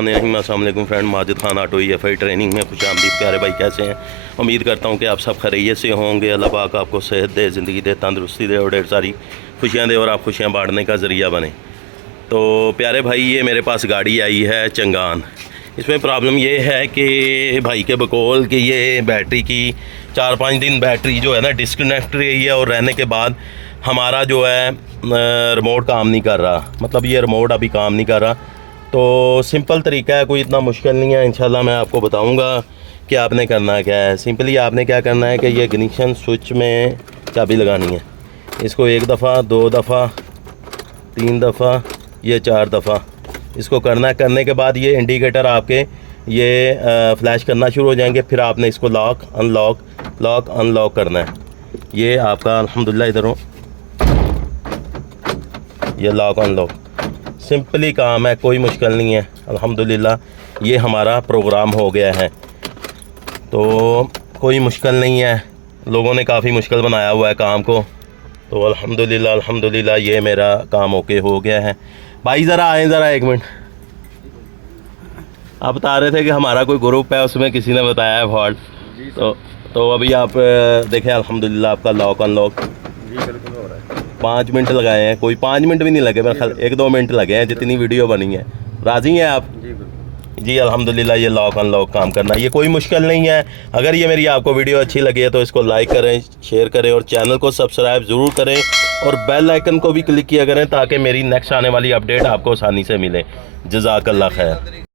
बिस्मिल्लाहिर्रहमानिर्रहीम। अस्सलाम वालेकुम friend, Majid Khan auto EFI training में खुशामदीद। प्यारे भाई कैसे हैं? उम्मीद करता हूं कि आप सब खैरियत से होंगे। अल्लाह पाक आपको सेहत दे, ज़िंदगी दे, तंदरुस्ती दे और ढेर सारी खुशियां दे और आप खुशियां बांटने का ज़रिया बने। तो प्यारे भाई, ये मेरे पास गाड़ी आई है चंगान। इसमें प्रॉब्लम ये है कि भाई के बकौल कि ये बैटरी की 4-5 दिन बैटरी जो है ना डिस्कनेक्ट रही है, और रहने के बाद हमारा जो है रिमोट काम नहीं कर रहा। मतलब ये रिमोट अभी काम नहीं कर रहा। तो सिंपल तरीका है, कोई इतना मुश्किल नहीं है। इंशाल्लाह मैं आपको बताऊंगा कि आपने करना क्या है। सिंपली आपने क्या करना है कि ये इग्निशन स्विच में चाबी लगानी है। इसको 1 दफ़ा, 2 दफ़ा, 3 दफ़ा, ये 4 दफ़ा इसको करने के बाद ये इंडिकेटर आपके ये फ्लैश करना शुरू हो जाएंगे। फिर आपने इसको लॉक अनलॉक करना है। ये आपका अल्हम्दुलिल्लाह इधर हो, ये लॉक अनलॉक सिंपली काम है, कोई मुश्किल नहीं है। अल्हम्दुलिल्लाह ये हमारा प्रोग्राम हो गया है, तो कोई मुश्किल नहीं है। लोगों ने काफ़ी मुश्किल बनाया हुआ है काम को, तो अल्हम्दुलिल्लाह ये मेरा काम ओके हो गया है। भाई ज़रा आए, ज़रा 1 मिनट। आप बता रहे थे कि हमारा कोई ग्रुप है, उसमें किसी ने बताया है फॉल्ट। तो अभी आप देखें अल्हम्दुलिल्लाह आपका लॉक अनलॉक 5 मिनट लगाए हैं। कोई 5 मिनट भी नहीं लगे, मेरे ख्याल 1-2 मिनट लगे हैं जितनी वीडियो बनी है। राज़ी हैं आप? जी अल्हम्दुलिल्लाह ये लॉक अनलॉक काम करना, ये कोई मुश्किल नहीं है। अगर ये मेरी आपको वीडियो अच्छी लगी है तो इसको लाइक करें, शेयर करें और चैनल को सब्सक्राइब ज़रूर करें और बेल आइकन को भी क्लिक किया करें ताकि मेरी नेक्स्ट आने वाली अपडेट आपको आसानी से मिले। जज़ाकल्लाह खैर।